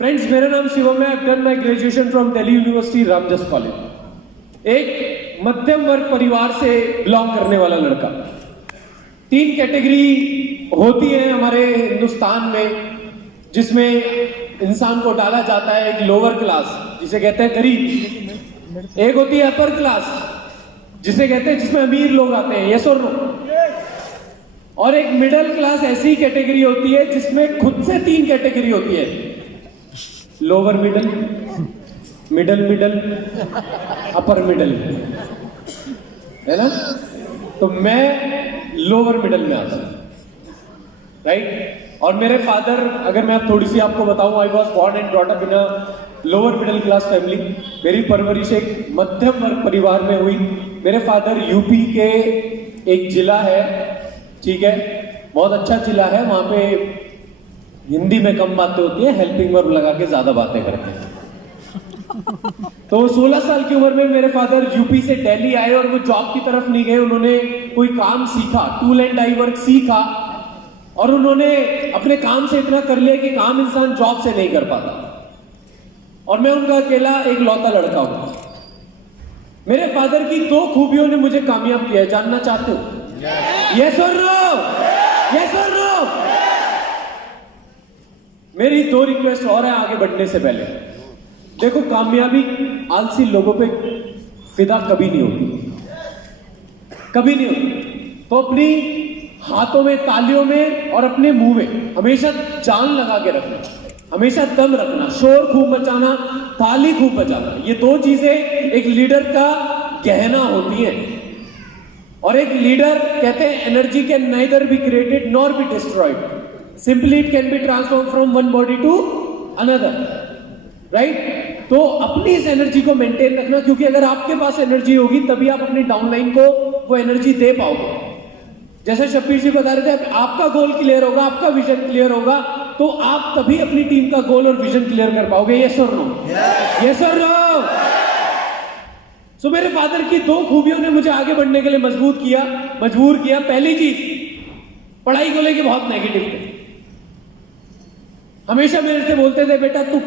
Friends, मेरा नाम शिवम है। I've done my graduation from Delhi University Ramjas college. एक मध्यम वर्ग परिवार से बिलोंग करने वाला लड़का। 3 कैटेगरी होती है हमारे हिंदुस्तान में, जिसमें इंसान को डाला जाता है। एक लोअर क्लास जिसे कहते हैं गरीब, एक होती है अपर क्लास जिसे कहते हैं जिसमें अमीर लोग आते हैं, यस और नो, और एक मिडिल क्लास ऐसी कैटेगरी होती है जिसमें खुद से 3 कैटेगरी होती है, lower middle, middle middle, upper middle, है ना। तो मैं लोअर मिडल में आता हूं, राइट। और मेरे फादर, अगर मैं थोड़ी सी आपको बताऊं, I was born and brought up in a lower middle class family. मेरी परवरिश एक मध्यम वर्ग परिवार में हुई। मेरे फादर यूपी के एक जिला है, ठीक है, बहुत अच्छा जिला है, वहां पे हिंदी में कम बातें होती है, हेल्पिंग वर्ब लगा के ज्यादा बातें करते हैं। तो 16 साल की उम्र में मेरे फादर यूपी से दिल्ली आए और वो जॉब की तरफ नहीं गए। उन्होंने कोई काम सीखा, टूल एंड डाई वर्क सीखा, और उन्होंने अपने काम से इतना कर लिया कि काम इंसान जॉब से नहीं कर पाता। और मैं उनका अकेला एक लौता लड़का हूं। मेरे फादर की 2 खूबियों ने मुझे कामयाब किया है। जानना चाहते हो? यस और नो? यस और नो? मेरी 2 रिक्वेस्ट और है आगे बढ़ने से पहले। देखो, कामयाबी आलसी लोगों पे फिदा कभी नहीं होती, कभी नहीं होती। तो अपनी हाथों में, तालियों में और अपने मुंह में हमेशा जान लगा के रखना, हमेशा दम रखना, शोर खूब मचाना, ताली खूब बजाना। ये 2 चीजें एक लीडर का गहना होती हैं। और एक लीडर, कहते हैं, energy can neither be created nor be destroyed, simply it can be transform from one body to another, right. तो अपनी इस एनर्जी को मेंटेन रखना, क्योंकि अगर आपके पास एनर्जी होगी तभी आप अपनी डाउनलाइन को वो एनर्जी दे पाओगे। जैसे शब्बीर जी बता रहे थे, आपका गोल क्लियर होगा, आपका विजन क्लियर होगा, तो आप तभी अपनी टीम का गोल और विजन क्लियर कर पाओगे। यस और नो? यस और नो? सो मेरे फादर की 2 खूबियों ने मुझे आगे बढ़ने के लिए मजबूर किया। पहली चीज, पढ़ाई को लेके बहुत नेगेटिव थे। हमेशा मेरे से बोलते थे, बेटा तू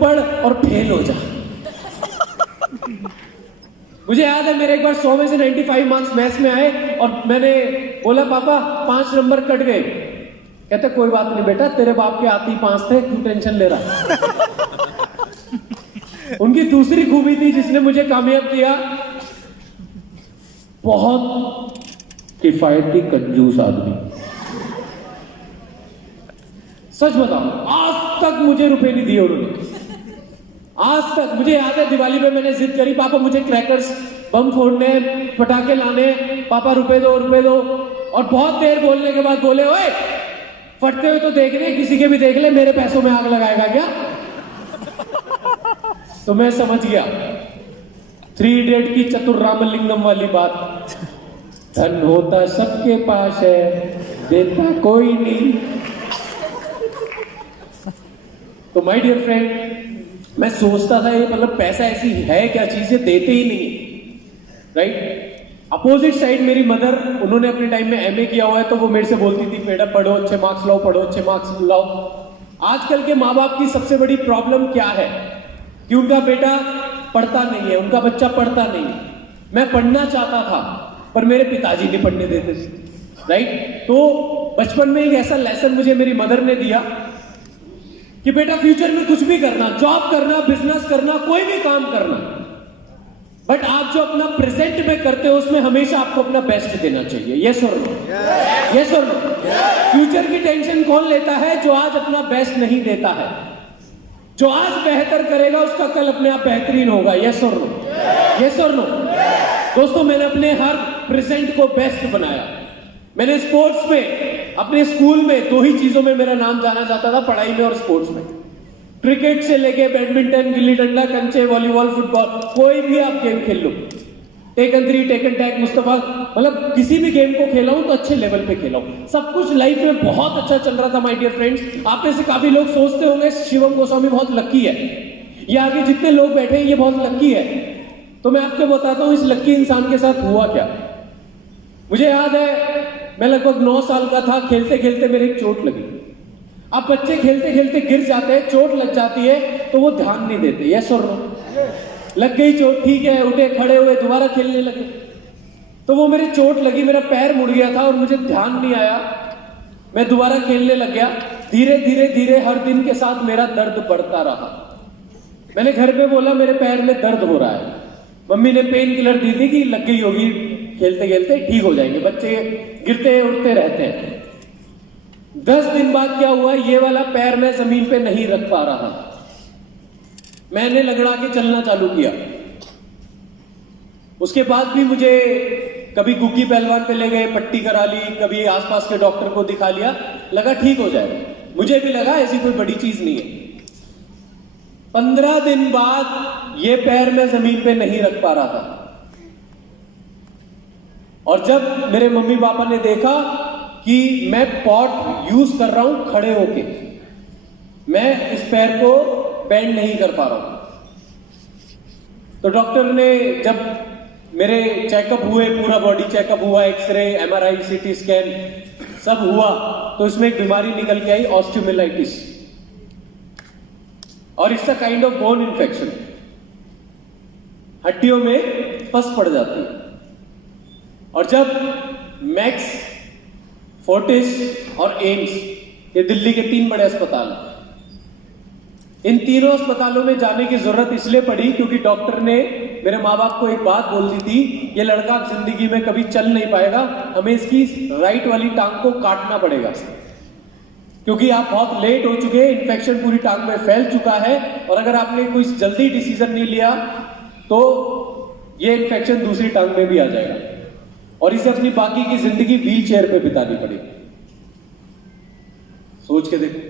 पढ़ और फेल हो जा। मुझे याद है, मेरे एक बार 100 में से 95 मार्क्स मैथ्स में आए और मैंने बोला, पापा 5 नंबर कट गए। कहते कोई बात नहीं बेटा, तेरे बाप के आते ही 5 थे, क्यों टेंशन ले रहा। उनकी दूसरी खूबी थी जिसने मुझे कामयाब किया, बहुत किफायती कंजूस आदमी। सच बताओ, आज तक मुझे रुपए नहीं दिए उन्होंने, आज तक। मुझे याद है, दिवाली पे मैंने जिद करी, पापा मुझे क्रैकर्स, बम फोड़ने, पटाखे लाने, पापा रुपए दो रुपए दो। और बहुत देर बोलने के बाद बोले, ओए फटते हुए तो देख रहे, किसी के भी देख ले, मेरे पैसों में आग लगाएगा क्या? तो मैं समझ गया 3 इडियट की चतुर रामलिंगम वाली बात, धन होता सबके पास है, देता कोई नहीं। तो माय डियर फ्रेंड, मैं सोचता था ये मतलब पैसा ऐसी है क्या चीज है, देते ही नहीं, राइट। अपोजिट साइड मेरी मदर, उन्होंने अपने टाइम में एमए किया हुआ है, तो वो मेरे से बोलती थी, बेटा पढ़ो, अच्छे मार्क्स लाओ, पढ़ो, अच्छे मार्क्स लाओ। आजकल के माँ बाप की सबसे बड़ी प्रॉब्लम क्या है कि उनका बेटा पढ़ता नहीं है, उनका बच्चा पढ़ता नहीं है। मैं पढ़ना चाहता था पर मेरे पिताजी नहीं पढ़ने देते थे, राइट। तो बचपन में एक ऐसा लेसन मुझे मेरी मदर ने दिया कि बेटा फ्यूचर में कुछ भी करना, जॉब करना, बिजनेस करना, कोई भी काम करना, बट आप जो अपना प्रेजेंट में करते हो उसमें हमेशा आपको अपना बेस्ट देना चाहिए। यस और नो? यस और नो? फ्यूचर की टेंशन कौन लेता है? जो आज अपना बेस्ट नहीं देता है। जो आज बेहतर करेगा उसका कल अपने आप बेहतरीन होगा। यस और नो? यस और नो? दोस्तों, मैंने अपने हर प्रेजेंट को बेस्ट बनाया। मैंने स्पोर्ट्स में, अपने स्कूल में 2 ही चीजों में मेरा नाम जाना जाता था, पढ़ाई में और स्पोर्ट्स में। क्रिकेट से लेके बैडमिंटन, गिल्ली डंडा, कंचे, वॉलीबॉल, फुटबॉल, कोई भी आप गेम खेल लो, टेकन 3, टेकन टैग, मुस्तफा, मतलब किसी भी गेम को खेला हूं तो अच्छे लेवल पे खेला हूं। सब कुछ लाइफ में बहुत अच्छा चल रहा था माय डियर फ्रेंड्स। आप में से काफी लोग सोचते होंगे शिवम गोस्वामी बहुत लकी है, ये आगे जितने लोग बैठे हैं ये बहुत लकी है। तो मैं आपको बताता हूं इस लकी इंसान के साथ हुआ क्या। मुझे याद है, मैं लगभग 9 साल का था, खेलते खेलते मेरे एक चोट लगी। अब बच्चे खेलते खेलते गिर जाते हैं, चोट लग जाती है तो वो ध्यान नहीं देते, यस और नो? लग गई चोट, ठीक है, उठे खड़े हुए दोबारा खेलने लगे। तो वो मेरी चोट लगी, मेरा पैर मुड़ गया था और मुझे ध्यान नहीं आया, मैं दोबारा खेलने लग गया। धीरे धीरे धीरे हर दिन के साथ मेरा दर्द बढ़ता रहा। मैंने घर पे बोला मेरे पैर में दर्द हो रहा है। मम्मी ने पेन किलर दी थी कि लग गई होगी, खेलते खेलते ठीक हो जाएंगे, बच्चे गिरते उठते रहते हैं। 10 दिन बाद क्या हुआ, ये वाला पैर मैं जमीन पे नहीं रख पा रहा। मैंने लगड़ा के चलना चालू किया। उसके बाद भी मुझे कभी गुग्गी पहलवान पे ले गए, पट्टी करा ली, कभी आसपास के डॉक्टर को दिखा लिया, लगा ठीक हो जाएगा। मुझे भी लगा ऐसी कोई बड़ी चीज नहीं है। 15 दिन बाद ये पैर मैं जमीन पे नहीं रख पा रहा था। और जब मेरे मम्मी पापा ने देखा कि मैं पॉट यूज कर रहा हूं खड़े होके, मैं इस पैर को बेंड नहीं कर पा रहा हूं, तो डॉक्टर ने जब मेरे चेकअप हुए, पूरा बॉडी चेकअप हुआ, एक्सरे, एमआरआई, सीटी स्कैन सब हुआ, तो इसमें एक बीमारी निकल के आई, ऑस्टियोमिलाइटिस, और it's a kind of bone infection. हड्डियों में पस पड़ जाती है। और जब मैक्स, फोर्टिस और एम्स, ये दिल्ली के 3 बड़े अस्पताल, इन तीनों अस्पतालों में जाने की जरूरत इसलिए पड़ी क्योंकि डॉक्टर ने मेरे माँ बाप को एक बात बोल दी थी, ये लड़का जिंदगी में कभी चल नहीं पाएगा, हमें इसकी राइट वाली टांग को काटना पड़ेगा, क्योंकि आप बहुत लेट हो चुके हैं, इन्फेक्शन पूरी टांग में फैल चुका है, और अगर आपने कोई जल्दी डिसीजन नहीं लिया तो ये इन्फेक्शन दूसरी टांग में भी आ जाएगा और इसे अपनी बाकी की जिंदगी व्हील चेयर पे बितानी पड़ेगी। सोच के देखो,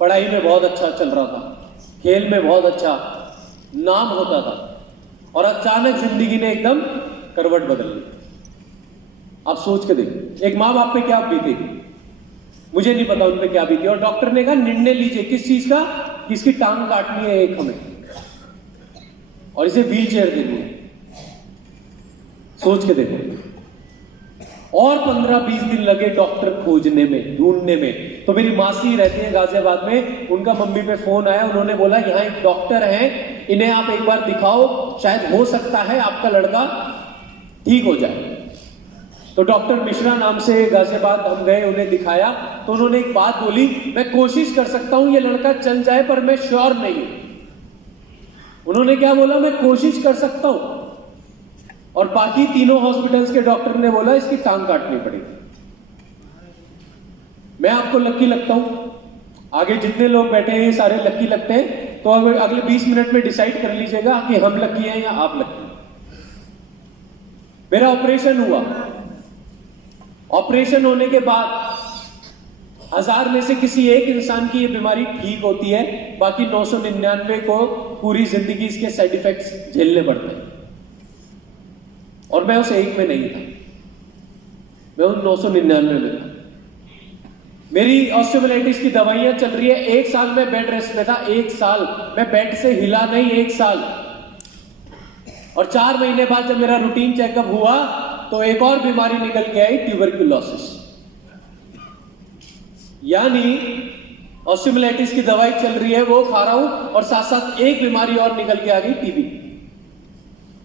पढ़ाई में बहुत अच्छा चल रहा था, खेल में बहुत अच्छा नाम होता था, और अचानक जिंदगी ने एकदम करवट बदल ली। आप सोच के देखो, एक माँ बाप पे क्या बीती, मुझे नहीं पता उन पे क्या बीती, और डॉक्टर ने कहा निर्णय लीजिए किस चीज का, कि इसकी टांग काटनी है एक हमें, और इसे व्हील चेयर देनी है। सोच के देखो, और 15-20 दिन लगे डॉक्टर खोजने में, ढूंढने में। तो मेरी मासी रहती है गाजियाबाद में, उनका मम्मी पे फोन आया, उन्होंने बोला यहाँ एक डॉक्टर हैं, इन्हें आप एक बार दिखाओ, शायद हो सकता है आपका लड़का ठीक हो जाए। तो डॉक्टर मिश्रा नाम से गाजियाबाद हम गए, उन्हें दिखाया, तो उन्होंने एक बात बोली, मैं कोशिश कर सकता हूं ये लड़का चल जाए, पर मैं श्योर नहीं हूं। उन्होंने क्या बोला, मैं कोशिश कर सकता हूं, और बाकी तीनों हॉस्पिटल्स के डॉक्टर ने बोला इसकी टांग काटनी पड़ेगी। मैं आपको लक्की लगता हूं, आगे जितने लोग बैठे हैं ये सारे लक्की लगते हैं, तो अगले 20 मिनट में डिसाइड कर लीजिएगा कि हम लक्की हैं या आप लक्की हैं। मेरा ऑपरेशन हुआ, ऑपरेशन होने के बाद 1000 में से किसी एक इंसान की ये बीमारी ठीक होती है, बाकी 999 को पूरी जिंदगी इसके साइड इफेक्ट्स झेलने पड़ते हैं, और मैं उस एक में नहीं था, मैं उन 999 में था। मेरी ऑस्टियोमाइलाइटिस की दवाइयां चल रही है, 1 साल में बेड रेस्ट में था, 1 साल मैं बेड से हिला नहीं, 1 साल। और 4 महीने बाद जब मेरा रूटीन चेकअप हुआ तो एक और बीमारी निकल के आई, ट्यूबरक्यूलोसिस। यानी ऑस्टियोमाइलाइटिस की दवाई चल रही है, वो खा रहा हूं, और साथ साथ एक बीमारी और निकल के आ गई, टीबी।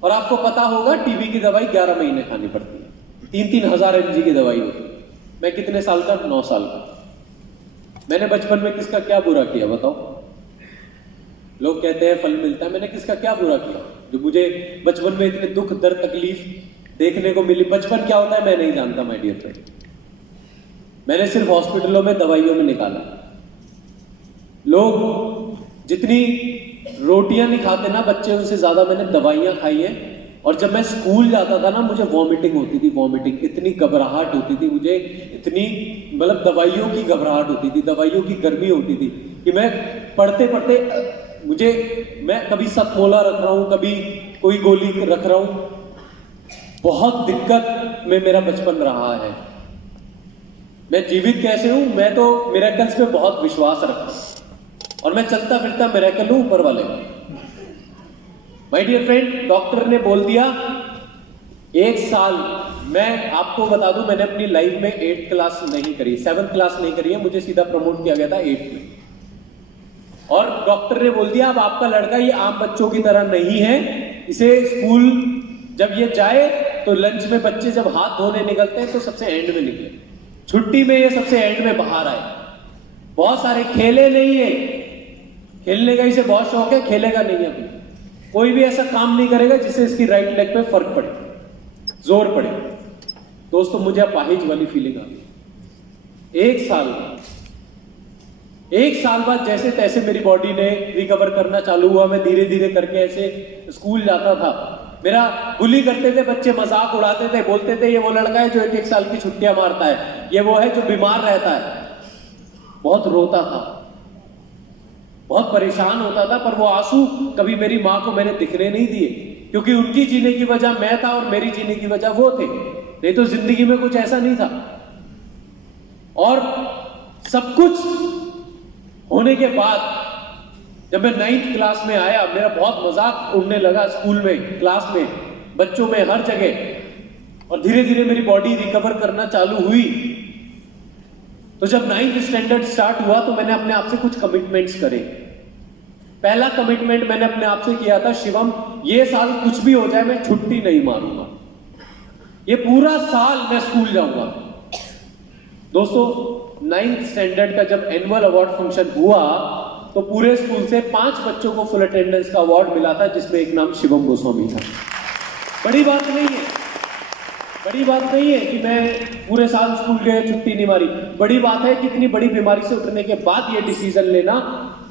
और आपको पता होगा टीबी की दवाई 11 महीने खानी पड़ती है, 3-3 हजार mg की दवाई होती है। मैं कितने साल का? 9 साल का। मैंने बचपन में किसका क्या बुरा किया बताओ? लोग कहते हैं फल मिलता है, मैंने किसका क्या बुरा किया जो मुझे बचपन में इतने दुख दर्द तकलीफ देखने को मिली? बचपन क्या होता है मैं नहीं जानता माय डियर फ्रेंड, मैंने सिर्फ हॉस्पिटलों में दवाइयों में निकाला। लोग जितनी रोटियां नहीं खाते ना बच्चे, उनसे ज्यादा मैंने दवाइयां खाई है। और जब मैं स्कूल जाता था ना, मुझे वॉमिटिंग होती थी, वॉमिटिंग, इतनी घबराहट होती थी मुझे, इतनी मतलब दवाइयों की घबराहट होती थी, दवाइयों की गर्मी होती थी कि मैं पढ़ते पढ़ते मैं कभी सतमोला रख रहा हूं, कभी कोई गोली रख रहा हूं। बहुत दिक्कत में मेरा बचपन रहा है। मैं जीवित कैसे हूं? मैं तो मिरेकल्स पे बहुत विश्वास रखता हूं, और मैं चलता फिरता मिरेकल हूं ऊपर वाले का। माय डियर फ्रेंड, डॉक्टर ने बोल दिया 1 साल मैं आपको बता दूं, मैंने अपनी लाइफ में 8th क्लास नहीं करी, 7th क्लास नहीं करी है, मुझे सीधा प्रमोट किया गया था 8th में। और डॉक्टर ने बोल दिया अब आपका लड़का ये आम बच्चों की तरह नहीं है, इसे स्कूल जब ये जाए तो लंच में बच्चे जब हाथ धोने निकलते हैं तो सबसे एंड में निकले, छुट्टी में ये सबसे एंड में बाहर आए। बहुत सारे खेले नहीं है, खेलने का इसे बहुत शौक है, खेलेगा नहीं है। कोई भी ऐसा काम नहीं करेगा जिससे इसकी राइट लेग पे फर्क पड़े, जोर पड़े। दोस्तों मुझे अपाहिज वाली फीलिंग आ गई। एक साल बाद जैसे तैसे मेरी बॉडी ने रिकवर करना चालू हुआ। मैं धीरे धीरे करके ऐसे स्कूल जाता था। मेरा बुली करते थे बच्चे, मजाक उड़ाते थे, बोलते थे ये वो लड़का है जो 1-1 साल की छुट्टियां मारता है, ये वो है जो बीमार रहता है। बहुत रोता था, बहुत परेशान होता था, पर वो आंसू कभी मेरी मां को मैंने दिखने नहीं दिए, क्योंकि उनकी जीने की वजह मैं था और मेरी जीने की वजह वो थे। नहीं तो जिंदगी में कुछ ऐसा नहीं था। और सब कुछ होने के बाद जब मैं 9th क्लास में आया, मेरा बहुत मजाक उड़ने लगा स्कूल में, क्लास में, बच्चों में, हर जगह। और धीरे धीरे मेरी बॉडी रिकवर करना चालू हुई। तो जब 9th स्टैंडर्ड स्टार्ट हुआ तो मैंने अपने आप से कुछ कमिटमेंट्स करे। पहला कमिटमेंट मैंने अपने आप से किया था, शिवम ये साल कुछ भी हो जाए मैं छुट्टी नहीं मारूंगा, ये पूरा साल मैं स्कूल जाऊंगा। दोस्तों 9th स्टैंडर्ड का जब एनुअल अवार्ड फंक्शन हुआ तो पूरे स्कूल से 5 बच्चों को फुल अटेंडेंस का अवार्ड मिला था, जिसमें एक नाम शिवम गोस्वामी था। बड़ी बात नहीं है, बड़ी बात नहीं है कि मैं पूरे साल स्कूल गए, छुट्टी नहीं मारी। बड़ी बात है कि इतनी बड़ी बीमारी से उठने के बाद ये डिसीजन लेना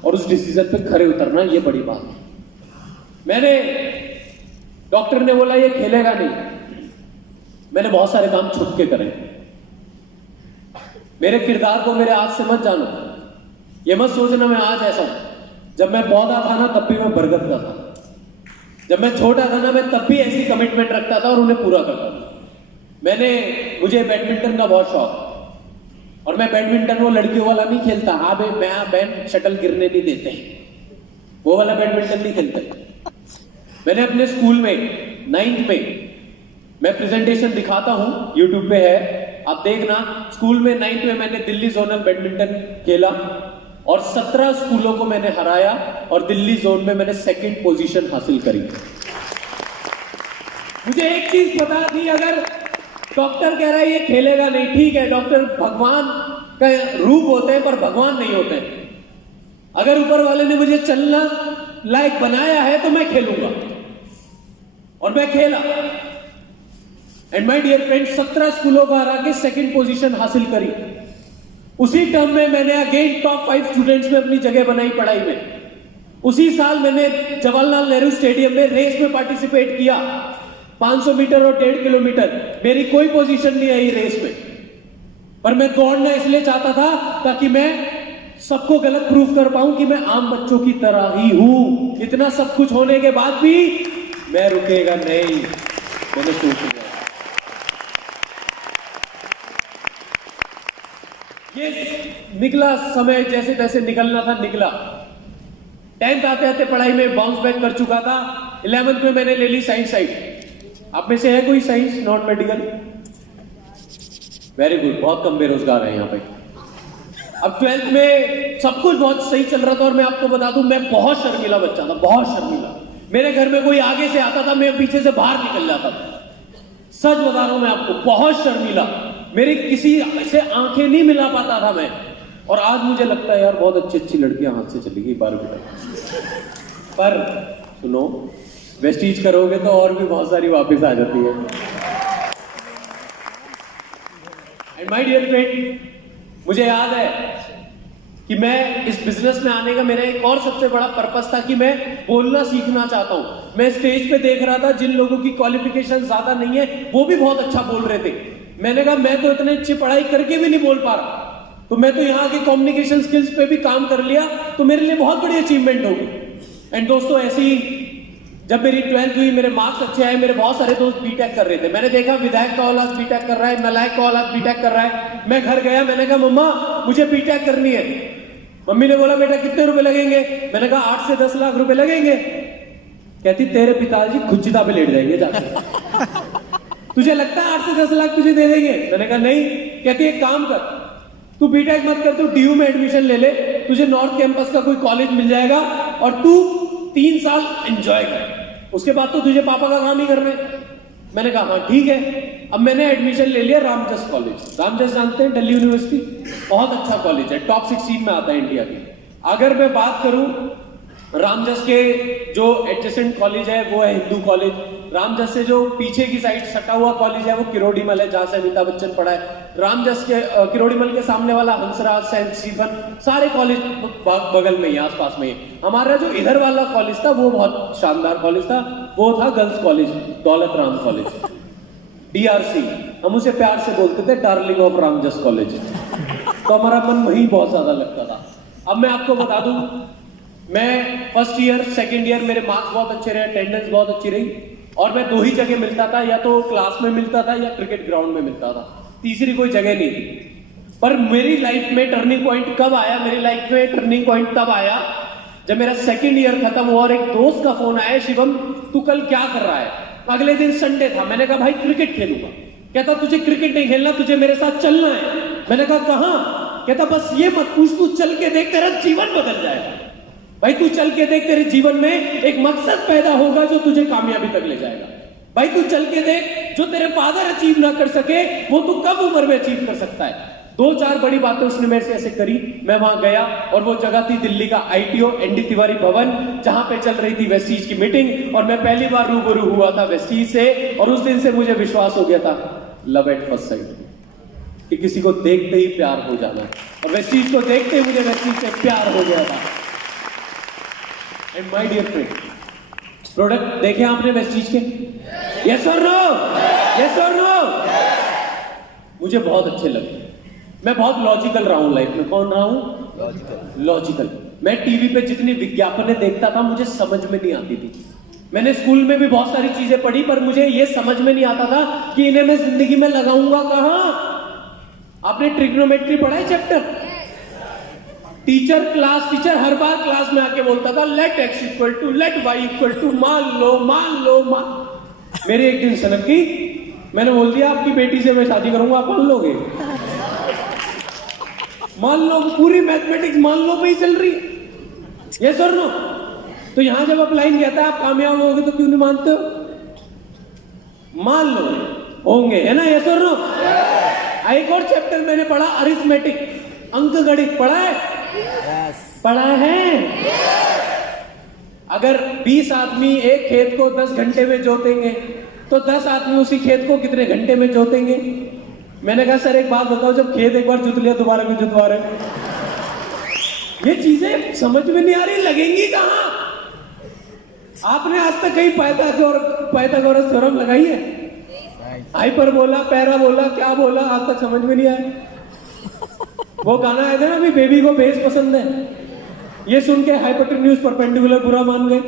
और उस डिसीजन पे खड़े उतरना, ये बड़ी बात है। मैंने, डॉक्टर ने बोला ये खेलेगा नहीं, मैंने बहुत सारे काम छुप के करे। मेरे किरदार को मेरे आज से मत जानो, ये मत सोचना मैं आज ऐसा हूं। जब मैं पौधा था ना तब भी मैं बरगद का था। जब मैं छोटा था ना मैं तब भी ऐसी कमिटमेंट रखता था और उन्हें पूरा करता था। मुझे बैडमिंटन का बहुत शौक, और मैं बैडमिंटन वो लड़कियों वाला नहीं खेलता, हाँ भाई मैं बैन शटल गिरने नहीं देते, वो वाला बैडमिंटन नहीं खेलता। मैंने अपने स्कूल में 9th में मैं प्रेजेंटेशन दिखाता हूं, यूट्यूब पे है, आप देखना। स्कूल में 9th में मैंने दिल्ली जोनल बैडमिंटन खेला और 17 स्कूलों को मैंने हराया और दिल्ली जोन में मैंने 2nd पोजीशन हासिल करी। मुझे एक चीज पता थी, अगर डॉक्टर कह रहा है ये खेलेगा नहीं, ठीक है, डॉक्टर भगवान का रूप होते हैं पर भगवान नहीं होते हैं। अगर ऊपर वाले ने मुझे चलना लायक बनाया है तो मैं खेलूंगा, और मैं खेला। एंड माय डियर फ्रेंड्स, 17 स्कूलों को हरा के 2nd पोजीशन हासिल करी। उसी टर्म में मैंने अगेन टॉप 5 स्टूडेंट्स में अपनी जगह बनाई पढ़ाई में। उसी साल मैंने जवाहरलाल नेहरू स्टेडियम में रेस में पार्टिसिपेट किया, 500 मीटर और 1.5 किलोमीटर। मेरी कोई पोजीशन नहीं आई रेस में, पर मैं दौड़ना इसलिए चाहता था ताकि मैं सबको गलत प्रूफ कर पाऊं कि मैं आम बच्चों की तरह ही हूं। इतना सब कुछ होने के बाद भी मैं रुकेगा नहीं, मैंने सोच लिया। ये निकला समय, जैसे तैसे निकलना था निकला। 10th आते आते पढ़ाई में बाउंस बैक कर चुका था। 11th में मैंने ले ली साइंस साइड। आप में से है कोई science non medical? Very good, बहुत कम बेरोजगार है यहाँ पे। अब 12th में सब कुछ बहुत सही चल रहा था और मैं आपको बता दूं मैं बहुत शर्मीला बच्चा था, बहुत शर्मीला। मेरे घर में कोई आगे से आता था, मैं पीछे से बाहर निकल जाता था। सच बता रहा हूं मैं आपको, बहुत शर्मीला। मेरी किसी से आंखें नहीं मिला पाता था मैं। और आज मुझे लगता है यार बहुत अच्छी अच्छी लड़कियां हाथ से चली गई 12 पर सुनो, वेस्टीज करोगे तो और भी बहुत सारी वापस आ जाती है। एंड माय डियर फ्रेंड, मुझे याद है कि मैं इस बिजनेस में आने का मेरा एक और सबसे बड़ा पर्पस था कि मैं बोलना सीखना चाहता हूं। मैं स्टेज पे देख रहा था जिन लोगों की क्वालिफिकेशन ज्यादा नहीं है वो भी बहुत अच्छा बोल रहे थे। मैंने कहा मैं तो इतनी अच्छी पढ़ाई करके भी नहीं बोल पा रहा, तो मैं तो यहाँ की कम्युनिकेशन स्किल्स पे भी काम कर लिया तो मेरे लिए बहुत बड़ी अचीवमेंट होगी। एंड दोस्तों ऐसे ही जब मेरी 12th हुई, मेरे मार्क्स अच्छे आए, मेरे बहुत सारे दोस्त बीटेक कर रहे थे। मैंने देखा विधायक का औलाद बीटेक कर रहा है, नलायक का औलाद बीटेक कर रहा है। मैं घर गया, मैंने कहा मम्मा मुझे बीटेक करनी है। मम्मी ने बोला बेटा कितने रुपए लगेंगे? मैंने कहा 8 से 10 लाख रुपए लगेंगे। कहती तेरे पिताजी खुचिता पे लेट जाएंगे जाके। तुझे लगता है 8 से 10 लाख तुझे दे देंगे? मैंने कहा नहीं। कहती एक काम कर, तू बीटेक मत कर, तू डीयू में एडमिशन ले ले, तुझे नॉर्थ कैंपस का कोई कॉलेज मिल जाएगा और तू 3 साल एंजॉय कर, उसके बाद तो तुझे पापा का काम ही करना है। मैंने कहा हाँ ठीक है। अब मैंने एडमिशन ले लिया रामजस कॉलेज। रामजस जानते हैं, दिल्ली यूनिवर्सिटी, बहुत अच्छा कॉलेज है, टॉप 16 में आता है इंडिया की। अगर मैं बात करूं रामजस के जो एडजेसेंट कॉलेज है वो है हिंदू कॉलेज। रामजस से जो पीछे की साइड सटा हुआ कॉलेज है वो किरोड़ीमल है, जहां से अमिताभ बच्चन पढ़ा है। रामजस के किरोड़ीमल के सामने वाला हंसराज, सेंट स्टीफन, सारे कॉलेज बगल में ही, आसपास में ही। हमारा जो इधर वाला कॉलेज था वो बहुत शानदार कॉलेज था, वो था girls college, Daulat Ram college, DRC। हम उसे प्यार से बोलते थे डार्लिंग ऑफ रामजस कॉलेज। तो हमारा मन वही बहुत ज्यादा लगता था। अब मैं आपको बता दूं, मैं फर्स्ट ईयर सेकेंड ईयर मेरे मार्क्स बहुत अच्छे रहे, अटेंडेंस बहुत अच्छी रही, और मैं 2 ही जगह मिलता था, या तो क्लास में मिलता था या क्रिकेट ग्राउंड में मिलता था, तीसरी कोई जगह नहीं थी। पर मेरी लाइफ में टर्निंग पॉइंट कब आया? मेरी लाइफ में टर्निंग पॉइंट तब आया जब मेरा सेकेंड ईयर खत्म हुआ और एक दोस्त का फोन आया, शिवम तू कल क्या कर रहा है? अगले दिन संडे था। मैंने कहा भाई क्रिकेट खेलूंगा। कहता तुझे क्रिकेट नहीं खेलना, तुझे मेरे साथ चलना है। मैंने कहा कहां? कहता बस ये मत पूछ, तू चल के देख, तेरा जीवन बदल जाएगा। भाई तू चल के देख, तेरे जीवन में एक मकसद पैदा होगा जो तुझे कामयाबी तक ले जाएगा। भाई तू चल के देख, जो तेरे फादर अचीव ना कर सके वो तू कब उम्र में अचीव कर सकता है। 2-4 बड़ी बातें उसने मेरे से ऐसे करी। मैं वहां गया और वो जगह थी दिल्ली का ITO, ND तिवारी भवन, जहां पे चल रही थी वेस्टीज की मीटिंग, और मैं पहली बार रूबरू हुआ था वेस्टीज से। और उस दिन से मुझे विश्वास हो गया था लव एट फर्स्ट साइट, कि किसी को देखते ही प्यार हो जाना। और वेस्टीज को देखते ही मुझे वेस्टीज से प्यार हो गया था। And my dear friend, product देखे आपने वेस्टीज के? यस और नो? यस और नो? मुझे बहुत अच्छे लगे। मैं बहुत लॉजिकल रहा हूं लाइफ में। कौन रहा हूं? लॉजिकल। मैं टीवी पे जितनी विज्ञापनें देखता था मुझे समझ में नहीं आती थी। मैंने स्कूल में भी बहुत सारी चीजें पढ़ी, पर मुझे ये समझ में नहीं आता था कि इन्हें मैं जिंदगी में लगाऊंगा कहां। आपने ट्रिग्नोमेट्री पढ़ा है चैप्टर? टीचर हर बार क्लास में आके बोलता था let x equal to let y equal to मान लो। मेरी एक दिन सनक की, मैंने बोल दिया आपकी बेटी से मैं शादी करूंगा, आप मान लोगे? मान लो, पूरी मैथमेटिक्स मान लो पे ही चल रही है। यस और नो? तो यहां जब आप लाइन कहता है आप कामयाब होगे तो क्यों नहीं मानते हो? मान लो होंगे, है ना? यस और नो? एक और चैप्टर मैंने पढ़ा, अरिथमेटिक, अंक गणित पढ़ा है? पढ़ा है? अगर 20 आदमी एक खेत को 10 घंटे में जोतेंगे तो 10 आदमी उसी खेत को कितने घंटे में जोतेंगे? मैंने कहा सर एक बात बताओ, जब खेत एक बार जुत लिया दोबारा भी जुतवा रहे? ये चीजें समझ में नहीं आ रही, लगेंगी कहां? आपने आज तक कहीं पाइथागोरस थ्योरम लगाई है? हाइपर बोला, पैरा बोला, क्या बोला, आज तक समझ में नहीं आया। वो गाना आया था ना अभी, बेबी को बेस पसंद है, ये सुन के हाइपोटेन्यूज परपेंडिकुलर बुरा मान गए।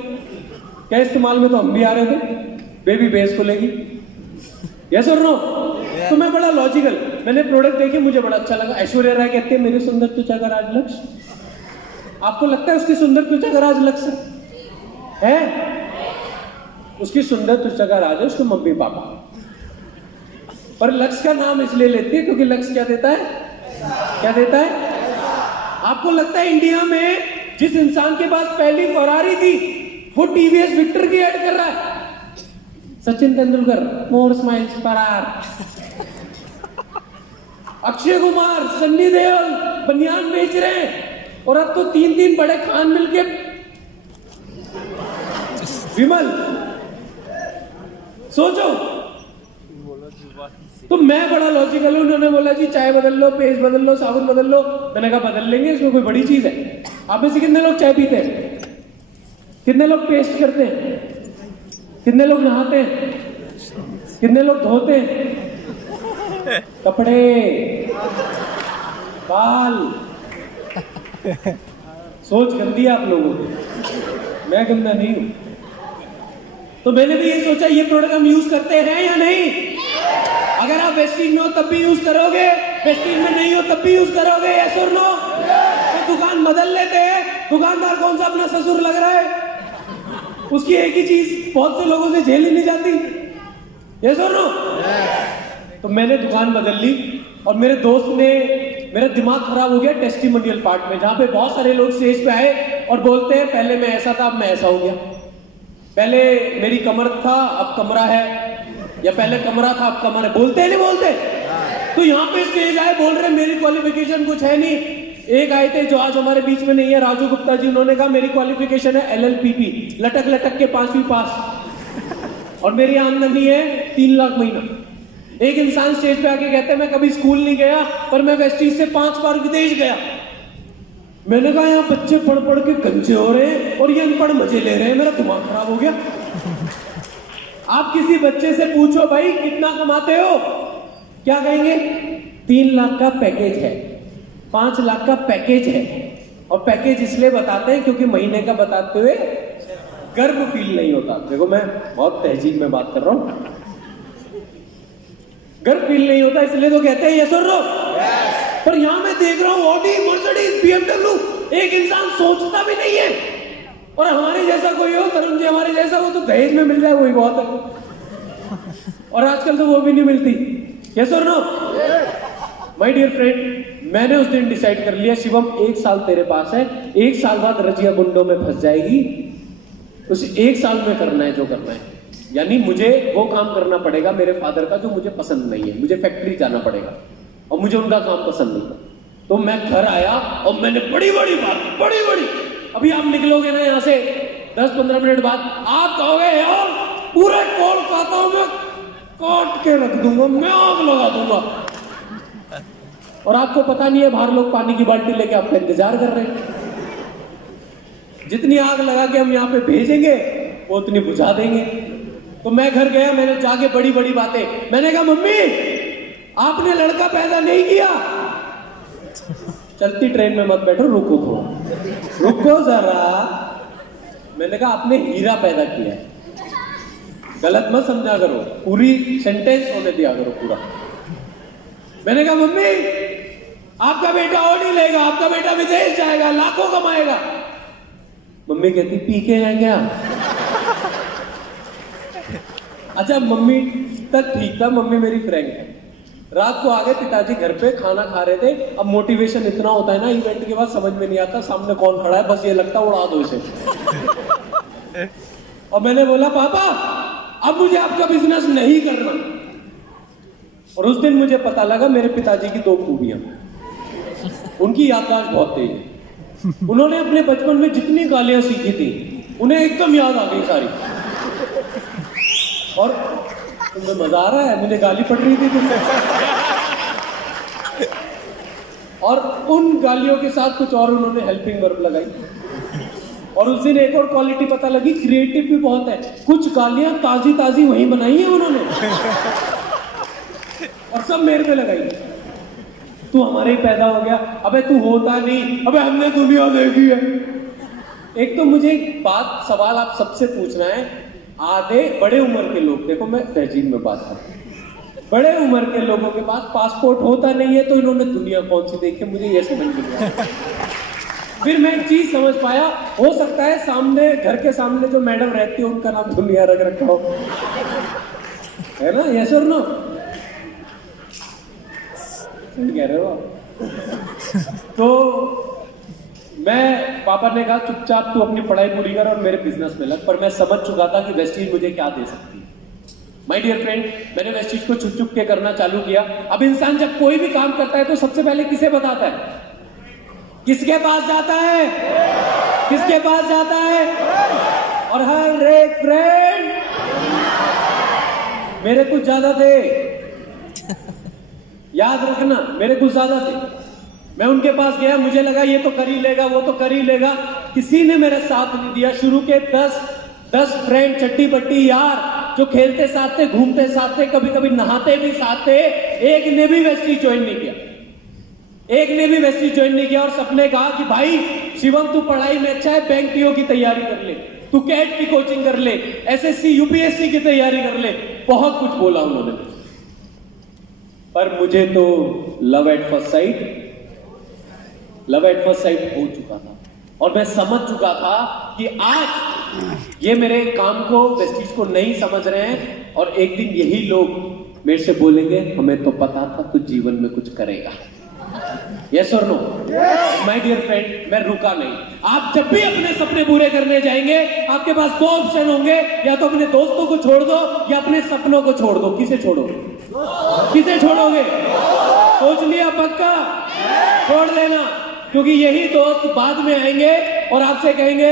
क्या इस्तेमाल में तो हम भी आ रहे थे, बेबी बेस को लेगी। यस और नो? तो मैं बड़ा लॉजिकल, मैंने प्रोडक्ट देखे, मुझे बड़ा अच्छा लगा। ऐश्वर्या राय कहते हैं मेरी सुंदर त्वचा का राज लक्ष्य। आपको लगता है उसकी सुंदर त्वचा का राज लक्ष्य है? उसकी सुंदर त्वचा का राज है उसके मम्मी पापा। पर लक्ष्य का नाम इसलिए लेती है क्योंकि लक्ष्य क्या देता है? क्या देता है? आपको लगता है इंडिया में जिस इंसान के पास पहली फरारी थी वो TVS विक्टर की ऐड कर रहा है? सचिन तेंदुलकर, मोर स्माइल्स फरार। अक्षय कुमार, सन्नी देओल बनियान बेच रहे हैं, और अब तो 3 बड़े खान मिलके विमल। सोचो। तो मैं बड़ा लॉजिकल हूं। उन्होंने बोला जी चाय बदल लो, पेस्ट बदल लो, साबुन बदल लो। मैंने कहा बदल लेंगे, इसमें कोई बड़ी चीज है? आप में से कितने लोग चाय पीते हैं? कितने लोग पेस्ट करते हैं? कितने लोग नहाते हैं? कितने लोग धोते हैं कपड़े, बाल? सोच गंदी है आप लोगों की, मैं गंदा नहीं हूं। तो मैंने भी ये सोचा ये प्रोडक्ट हम यूज करते हैं या नहीं। अगर आप वेस्टीज में हो तब भी यूज करोगे, वेस्टीज में नहीं हो तब भी यूज करोगे। यस और नो? तो दुकान बदल लेते हैं। दुकानदार कौन सा अपना ससुर लग रहा है? उसकी एक ही चीज बहुत से लोगों से झेली नहीं जाती। यस और नो? तो मैंने दुकान बदल ली और मेरे दोस्त ने, मेरा दिमाग खराब हो गया टेस्टिमोनियल पार्ट में, जहां पे बहुत सारे लोग स्टेज पे आए और बोलते हैं पहले मैं ऐसा था अब मैं ऐसा हो गया, पहले मेरी कमर था अब कमरा है, या पहले कमरा था अब कमर है, बोलते नहीं बोलते। तो यहाँ पे स्टेज आए बोल रहे मेरी क्वालिफिकेशन कुछ है नहीं। एक आए थे जो आज हमारे बीच में नहीं है, राजू गुप्ता जी, उन्होंने कहा मेरी क्वालिफिकेशन है LLPP, लटक लटक के 5वीं पास, और मेरी आमदनी है 3 लाख महीना। एक इंसान स्टेज पे आके कहते हैं मैं कभी स्कूल नहीं गया पर मैं वेस्टीज से 5 बार विदेश गया। मैंने कहा यहाँ बच्चे पढ़ पढ़ के गंजे हो रहे हैं और ये अनपढ़ मजे ले रहे हैं, मेरा दिमाग खराब हो गया। आप किसी बच्चे से पूछो भाई कितना कमाते हो, क्या कहेंगे? 3 लाख का पैकेज है, 5 लाख का पैकेज है। और पैकेज इसलिए बताते हैं क्योंकि महीने का बताते हुए गर्व फील नहीं होता। देखो मैं बहुत तहजीब में बात कर रहा हूं, गर्व फील नहीं होता इसलिए तो कहते हैं यस और नो। पर यहां मैं देख रहा हूं ऑडी, मर्सिडीज, BMW, एक इंसान सोचता भी नहीं है। और हमारे जैसा कोई हो, तरुण जी हमारे जैसा, वो तो दहेज में मिल जाए वही बहुत है, और आजकल तो वो भी नहीं मिलती। यस और नो? माय डियर फ्रेंड, मैंने उस दिन डिसाइड कर लिया शिवम 1 साल तेरे पास है, 1 साल बाद रजिया गुंडों में फंस जाएगी, उस 1 साल में करना है जो करना है। यानी मुझे वो काम करना पड़ेगा मेरे फादर का जो मुझे पसंद नहीं है, मुझे फैक्ट्री जाना पड़ेगा और मुझे उनका काम पसंद नहीं था। तो मैं घर आया और मैंने बड़ी बड़ी बात, बड़ी बड़ी, अभी आप निकलोगे ना यहाँ से 10-15 मिनट बाद, आप कहोगे यार पूरे कोलकाता में काट के रख दूंगा, मैं आग लगा दूंगा। और आपको पता नहीं है बाहर लोग पानी की बाल्टी लेके आपका इंतजार कर रहे हैं। जितनी आग लगा के हम यहाँ पे भेजेंगे वो उतनी बुझा देंगे। तो मैं घर गया, मैंने जाके बड़ी बड़ी बातें, मैंने कहा मम्मी आपने लड़का पैदा नहीं किया, चलती ट्रेन में मत बैठो, रुको थोड़ा, रुको जरा। मैंने कहा आपने हीरा पैदा किया है, गलत मत समझा करो, पूरी सेंटेंस होने दिया करो पूरा। मैंने कहा मम्मी आपका बेटा ऑडी लेगा, आपका बेटा विदेश जाएगा, लाखों कमाएगा। मम्मी कहती पीके है क्या? अच्छा मम्मी तक ठीक था, मम्मी मेरी फ्रैंक है। रात को आ गए पिताजी घर पे, खाना खा रहे थे। अब मोटिवेशन इतना होता है ना इवेंट के बाद, समझ में नहीं आता सामने कौन खड़ा है, बस ये लगता उड़ा दो इसे। और मैंने बोला पापा अब मुझे आपका बिजनेस नहीं करना। और उस दिन मुझे पता लगा मेरे पिताजी की 2 खूबियां, उनकी याददाश्त बहुत तेज है। उन्होंने अपने बचपन में जितनी गालियां सीखी थी उन्हें एकदम याद आ गई सारी। और तुम्हें मजा आ रहा है, मुझे गाली पड़ रही थी तुमसे। और उन गालियों के साथ कुछ और उन्होंने हेल्पिंग वर्ब लगाई। और उस दिन एक और क्वालिटी पता लगी, क्रिएटिव भी बहुत है। कुछ गालियां ताजी ताजी वहीं बनाई है उन्होंने और सब मेरे पे लगाई। तू हमारे ही पैदा हो गया, अबे तू होता नहीं, अबे हमने दुनिया देखी है। एक तो मुझे एक बात, सवाल आप सबसे पूछना है, आधे बड़े उम्र के लोग, देखो मैं तहजीब में बात करता हूं, बड़े उम्र के लोगों के पास पासपोर्ट होता नहीं है तो इन्होंने दुनिया कौन सी देखी, मुझे ये समझ नहीं आया। फिर मैं एक चीज समझ पाया, हो सकता है सामने, घर के सामने जो मैडम रहती है उनका नाम दुनिया रख रखा हो, है ना? यस और नो? कह रहे हो आप? तो मैं, पापा ने कहा चुपचाप तू अपनी पढ़ाई पूरी कर और मेरे बिजनेस में लग। पर मैं समझ चुका था कि वेस्टीज मुझे क्या दे सकती है। माय डियर फ्रेंड, मैंने वेस्टीज को छुप छुप के करना चालू किया। अब इंसान जब कोई भी काम करता है तो सबसे पहले किसे बताता है? किसके पास जाता है? किसके पास जाता है? और हर एक फ्रेंड, मेरे कुछ ज्यादा थे, याद रखना, मेरे कुछ ज्यादा थे। मैं उनके पास गया, मुझे लगा ये तो कर ही लेगा, वो तो कर ही लेगा। किसी ने मेरा साथ नहीं दिया। शुरू के 10 फ्रेंड, चट्टी बट्टी यार जो खेलते साथ थे, घूमते साथ थे, कभी कभी नहाते भी साथ थे, एक ने भी वेस्टीज ज्वाइन नहीं किया, एक ने भी वेस्टीज ज्वाइन नहीं किया। और सबने कहा कि भाई शिवम तू पढ़ाई में अच्छा है, बैंक पीओ की तैयारी कर ले, तू कैट की कोचिंग कर ले, SSC UPSC की तैयारी कर ले, बहुत कुछ बोला उन्होंने। पर मुझे तो लव एट फर्स्ट साइट हो चुका था और मैं समझ चुका था कि आज ये मेरे काम को, वेस्टीज को नहीं समझ रहे हैं और एक दिन यही लोग मेरे से बोलेंगे हमें तो पता था तू जीवन में कुछ करेगा। यस और नो? माय डियर फ्रेंड, मैं रुका नहीं। आप जब भी अपने सपने पूरे करने जाएंगे, आपके पास दो ऑप्शन होंगे, या तो अपने दोस्तों को छोड़ दो या अपने सपनों को छोड़ दो। किसे छोड़ोगे? किसे छोड़ोगे? सोच लिया पक्का? छोड़ देना, क्योंकि यही दोस्त बाद में आएंगे और आपसे कहेंगे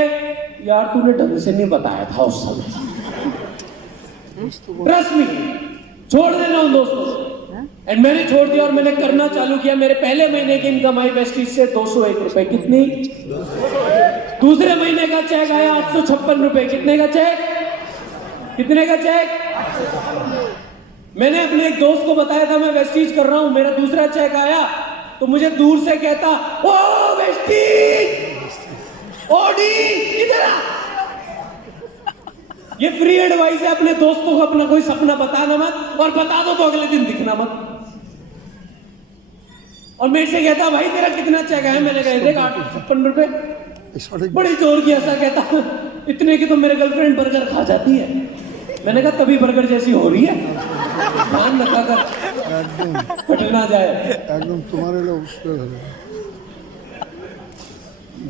यार तूने ढंग से नहीं बताया था उस समय। ट्रस्ट मी, छोड़ देना उन दोस्तों को। एंड मैंने छोड़ दिया और मैंने करना चालू किया। मेरे पहले महीने की इनकम आई वेस्टीज से 201 रुपए। कितनी? दूसरे महीने का चेक आया 856 रुपए। कितने का चेक? कितने का चेक? मैंने अपने एक दोस्त को बताया था मैं वेस्टीज कर रहा हूं, मेरा दूसरा चेक आया तो मुझे दूर से कहता ओ वेस्टीज ओडी इधर आ। ये फ्री एडवाइस है अपने दोस्तों को अपना कोई सपना बताना मत, और बता दो तो अगले दिन दिखना मत। और मेरे से कहता भाई तेरा कितना चेक है? मैंने कहा देख 856 रुपए। बड़ी जोर की ऐसा कहता इतने की तो मेरे गर्लफ्रेंड बर्गर खा जाती है। मैंने कहा तभी बर्गर जैसी हो रही है, ध्यान रखा कर फट ना जाए। एकदम तुम्हारे लिए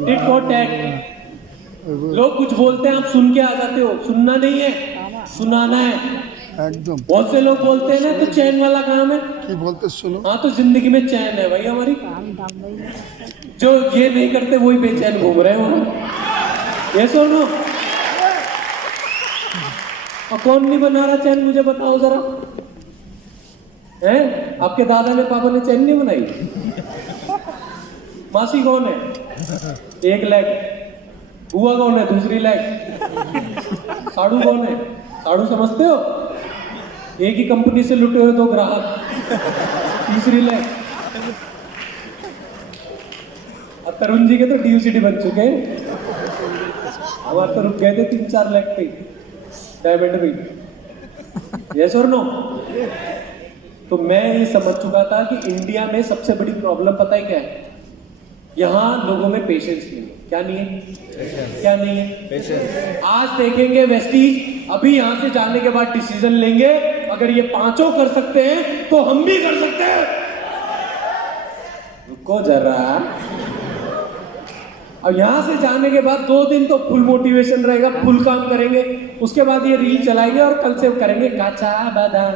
टिट फॉर टैट। लोग कुछ बोलते हैं आप सुन के आ जाते हो। सुनना नहीं है, सुनाना है। एकदम बहुत से लोग बोलते हैं ना तो चैन वाला काम है कि बोलते सुनो। हाँ तो जिंदगी में चैन है भाई हमारी। जो ये नहीं करते वही बेचैन घूम रहे हैं वहां। ये सुनो, और कौन नहीं बना रहा चैन मुझे बताओ जरा। हैं? आपके दादा ने पापा ने चैन नहीं बनाई? मासी कौन है? एक लेग। बुआ कौन है? दूसरी लेग। साड़ू कौन है? साड़ू समझते हो? एक ही कंपनी से लुटे हुए दो ग्राहक, तीसरी लेग। अब तरुण जी के तो DUCD बन चुके हैं, हमारे तो रुक गए थे 3-4 लेग पे डायमंड में। यस और नो? तो मैं ये समझ चुका था कि इंडिया में सबसे बड़ी प्रॉब्लम पता है क्या है? यहां लोगों में पेशेंस नहीं है। क्या नहीं है? क्या नहीं है? पेशेंस। आज देखेंगे वेस्टीज अभी यहां से जाने के बाद डिसीजन लेंगे, अगर ये पांचों कर सकते हैं तो हम भी कर सकते हैं। रुको जरा। अब यहां से जाने के बाद 2 दिन तो फुल मोटिवेशन रहेगा, फुल काम करेंगे। उसके बाद ये रील चलाएंगे और कल से करेंगे काचा बादाम।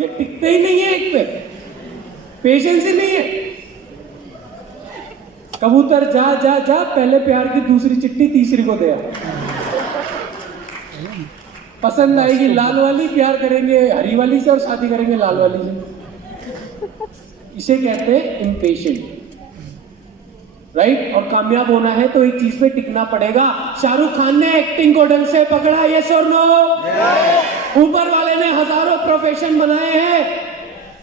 ये टिकते ही नहीं है एक पे, पेशेंस ही नहीं है। कबूतर जा जा जा, पहले प्यार की दूसरी चिट्ठी तीसरी को दे। पसंद आएगी लाल वाली, प्यार करेंगे हरी वाली से और शादी करेंगे लाल वाली से। इसे कहते हैं इम्पेशेंट, राइट? और कामयाब होना है तो एक चीज पे टिकना पड़ेगा। शाहरुख खान ने एक्टिंग को ढंग से पकड़ा, यस और नो? ऊपर वाले ने हजारों प्रोफेशन बनाए हैं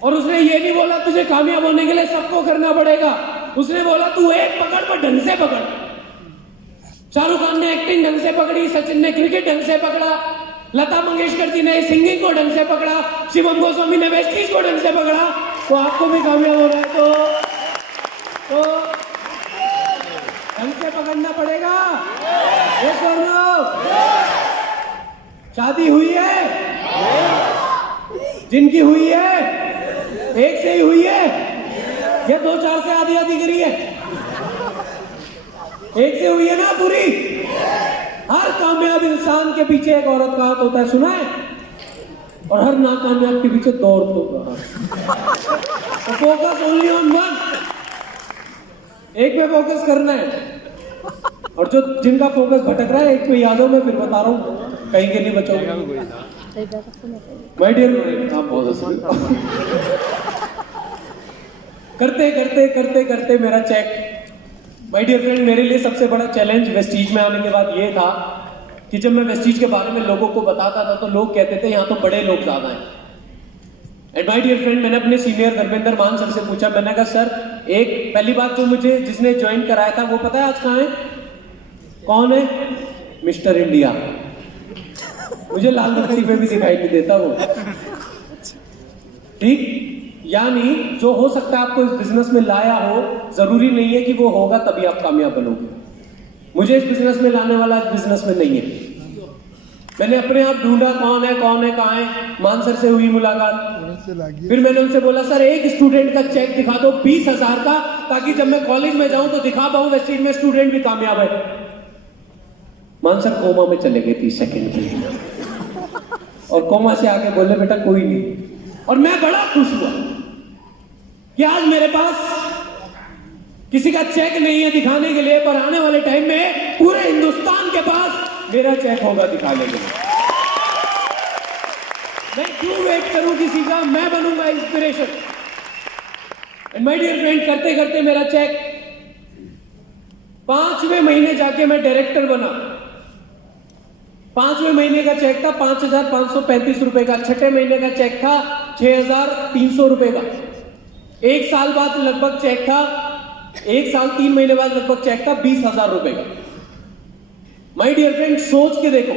और उसने ये नहीं बोला तुझे कामयाब होने के लिए सबको करना पड़ेगा। उसने बोला तू एक पकड़ पर ढंग से पकड़। शाहरुख खान ने एक्टिंग ढंग से पकड़ी, सचिन ने क्रिकेट ढंग से पकड़ा, लता मंगेशकर जी ने सिंगिंग को ढंग से पकड़ा, शिवम गोस्वामी ने वेस्टीज को ढंग से पकड़ा। तो आपको भी कामयाब होना है तो ढंग से पकड़ना पड़ेगा। ये सुनो, शादी हुई है? जिनकी हुई है एक से ही हुई है या 2-4 से आधी आधी करी है? एक से हुई है ना पूरी? हर कामयाब इंसान के पीछे एक औरत का हाथ होता है, सुना है? और हर नाकामयाब के पीछे 2 औरतों का हाथ। फोकस ओनली ऑन वन, एक पे फोकस करना है। और जो जिनका फोकस भटक रहा है एक पे आ जाओ, मैं फिर बता रहा हूँ कहीं के नहीं बचाओगे। माय डियर, आप बहुत करते करते करते करते मेरा चेक। माय डियर फ्रेंड, मेरे लिए सबसे बड़ा चैलेंज वेस्टीज में आने के बाद ये था कि जब मैं वेस्टीज के बारे में लोगों को बताता था तो लोग कहते थे यहाँ तो बड़े लोग ज्यादा हैं। एंड माय डियर फ्रेंड, मैंने अपने सीनियर धर्मेंद्र मान सर से पूछा, मैंने कहा सर एक पहली बात जो मुझे जिसने ज्वाइन कराया था वो पता है आज कहाँ है? कौन है? Mister India. मुझे लाल बत्ती पे भी दिखाई नहीं देता वो। ठीक? यानी जो हो सकता है आपको इस बिजनेस में लाया हो, जरूरी नहीं है कि वो होगा तभी आप कामयाब बनोगे। मुझे इस बिजनेस में लाने वाला इस बिजनेस में नहीं है। मैंने अपने आप ढूंढा कौन है कहाँ है। मान सर से हुई मुलाकात, थोड़े से लागिए। फिर मैंने उनसे बोला सर एक स्टूडेंट का चेक दिखा दो 20,000 का, ताकि जब मैं कॉलेज में जाऊं तो दिखा पाऊं वेस्टइंड में स्टूडेंट भी कामयाब है। मान सर कोमा में चले गए 30 सेकंड के लिए, और कोमा से आके बोले बेटा कोई नहीं। और मैं बड़ा खुश हुआ कि आज मेरे पास किसी का चेक नहीं है दिखाने के लिए, पर आने वाले टाइम में पूरे हिंदुस्तान के पास मेरा चेक होगा दिखाने के लिए। मैं क्यों वेट करूं किसी का, मैं बनूंगा inspiration. And my dear friend, करते करते मेरा चेक 5वें महीने जाके मैं डायरेक्टर बना। 5वें महीने का चेक था 5,535 रुपए का, 6ठे महीने का चेक था 6,300 रुपए का। 1 साल बाद लगभग चेक था, 1 साल 3 महीने बाद लगभग चेक था 20,000 रुपए का। माय डियर फ्रेंड, सोच के देखो,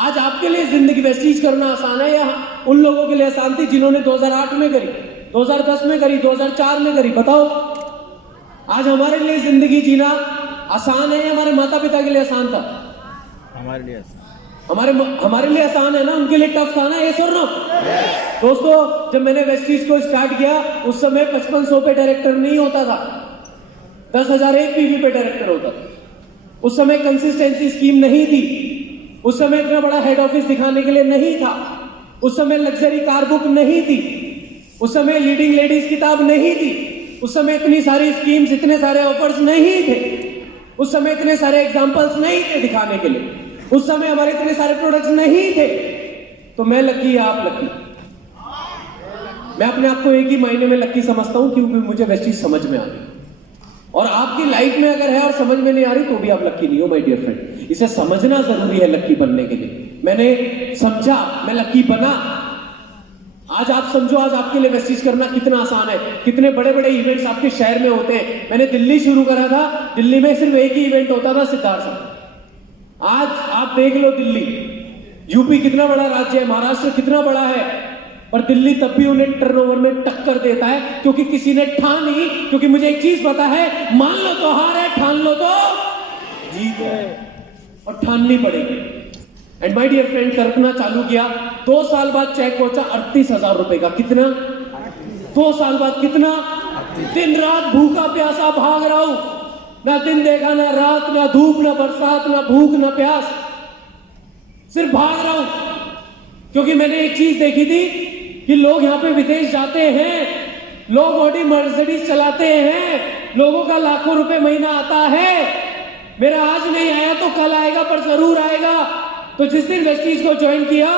आज आपके लिए जिंदगी वेस्टीज करना आसान है या उन लोगों के लिए आसान थी जिन्होंने 2008 में करी, 2010 में करी, 2004 में करी? बताओ, आज हमारे लिए जिंदगी जीना आसान है या हमारे माता पिता के लिए आसान था? हमारे लिए हमारे लिए आसान है ना, उनके लिए टफ था ना, ये सुन लो। दोस्तों, जब मैंने वेस्टीज को स्टार्ट किया उस समय 5500 पे डायरेक्टर नहीं होता था, 10,001 पीवी पे डायरेक्टर होता था। उस समय कंसिस्टेंसी स्कीम नहीं थी, उस समय इतना बड़ा हेड ऑफिस दिखाने के लिए नहीं था, उस समय लग्जरी कार बुक नहीं थी, उस समय लीडिंग लेडीज किताब नहीं थी, उस समय इतनी सारी स्कीम्स, इतने सारे ऑफर्स नहीं थे, उस समय इतने सारे एग्जांपल्स नहीं थे दिखाने के लिए, उस समय हमारे इतने सारे प्रोडक्ट्स नहीं थे। तो मैं लकी, आप लकी। मैं अपने आप को एक ही महीने में लकी समझता हूं, क्योंकि मुझे वेस्टीज समझ में आ गई। और आपकी लाइफ में अगर है और समझ में नहीं आ रही तो भी आप लकी नहीं हो माय डियर फ्रेंड। इसे समझना जरूरी है लकी बनने के लिए। मैंने समझा, मैं लकी बना। आज आप समझो, आज आपके लिए वेस्टीज करना कितना आसान है। कितने बड़े बड़े इवेंट्स आपके शहर में होते हैं। मैंने दिल्ली शुरू करा था, दिल्ली में सिर्फ एक ही इवेंट होता था, सिद्धार्थ। आज आप देख लो दिल्ली, यूपी कितना बड़ा राज्य है, महाराष्ट्र कितना बड़ा है, पर दिल्ली तब भी उन्हें टर्नओवर में टक्कर देता है, क्योंकि किसी ने ठानी। क्योंकि मुझे एक चीज पता है, मान लो तो हार है, ठान लो तो जीत है, और ठाननी पड़ेगी। एंड माय डियर फ्रेंड, कल्पना चालू किया, 2 साल बाद चेक पहुंचा 38,000 रुपए का। कितना? 2 साल बाद कितना? दिन रात भूखा प्यासा भाग रहा हूं, ना दिन देखा, ना रात, ना धूप, ना बरसात, ना भूख, ना प्यास, सिर्फ भाग रहा हूं। क्योंकि मैंने एक चीज देखी थी कि लोग यहां पे विदेश जाते हैं, लोग ऑडी मर्सिडीज चलाते हैं, लोगों का लाखों रुपए महीना आता है। मेरा आज नहीं आया तो कल आएगा, पर जरूर आएगा। तो जिस दिन वेस्टीज को ज्वाइन किया,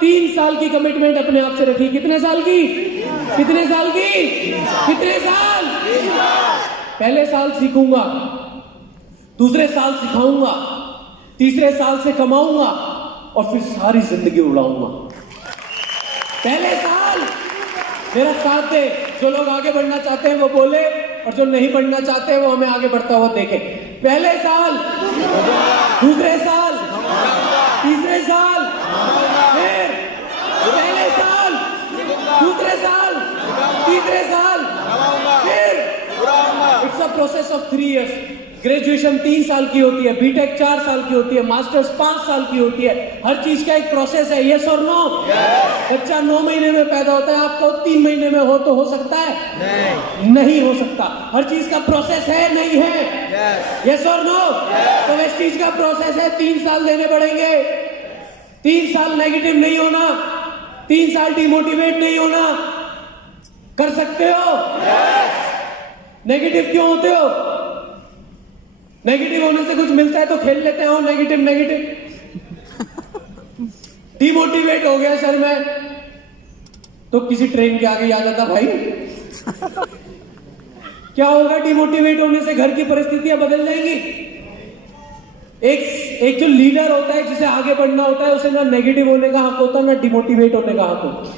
3 साल की कमिटमेंट अपने आप से रखी। कितने साल की? कितने साल की? कितने साल? पहले साल सीखूंगा, दूसरे साल सिखाऊंगा, तीसरे साल से कमाऊंगा, और फिर सारी जिंदगी उड़ाऊंगा। पहले साल मेरा साथ दे, जो लोग आगे बढ़ना चाहते हैं वो बोले, और जो नहीं बढ़ना चाहते वो हमें आगे बढ़ता हुआ देखे। पहले साल, दूसरे साल, तीसरे साल, फिर पहले साल, दूसरे साल, तीसरे साल, फिर it's a process of 3 years. Graduation 3 साल की होती है, बीटेक 4 साल की होती है, मास्टर्स 5 साल की होती है। हर चीज का एक प्रोसेस है। यस और नो? बच्चा 9 महीने में पैदा होता है, आपको 3 महीने में हो तो हो सकता है? नहीं हो सकता। हर चीज का प्रोसेस है, नहीं है? यस और नो? तो वेस्टीज का प्रोसेस है, 3 साल देने पड़ेंगे। 3 साल नेगेटिव नहीं होना, 3 साल डिमोटिवेट नहीं होना। कर सकते हो? नेगेटिव क्यों होते हो? नेगेटिव होने से कुछ मिलता है तो खेल लेते हो नेगेटिव नेगेटिव। डिमोटिवेट हो गया सर मैं, तो किसी ट्रेन के आगे याद आता भाई क्या होगा डिमोटिवेट होने से? घर की परिस्थितियां बदल जाएंगी। एक जो लीडर होता है, जिसे आगे बढ़ना होता है, उसे ना नेगेटिव होने का हक होता है, ना डिमोटिवेट होने का हक होता है।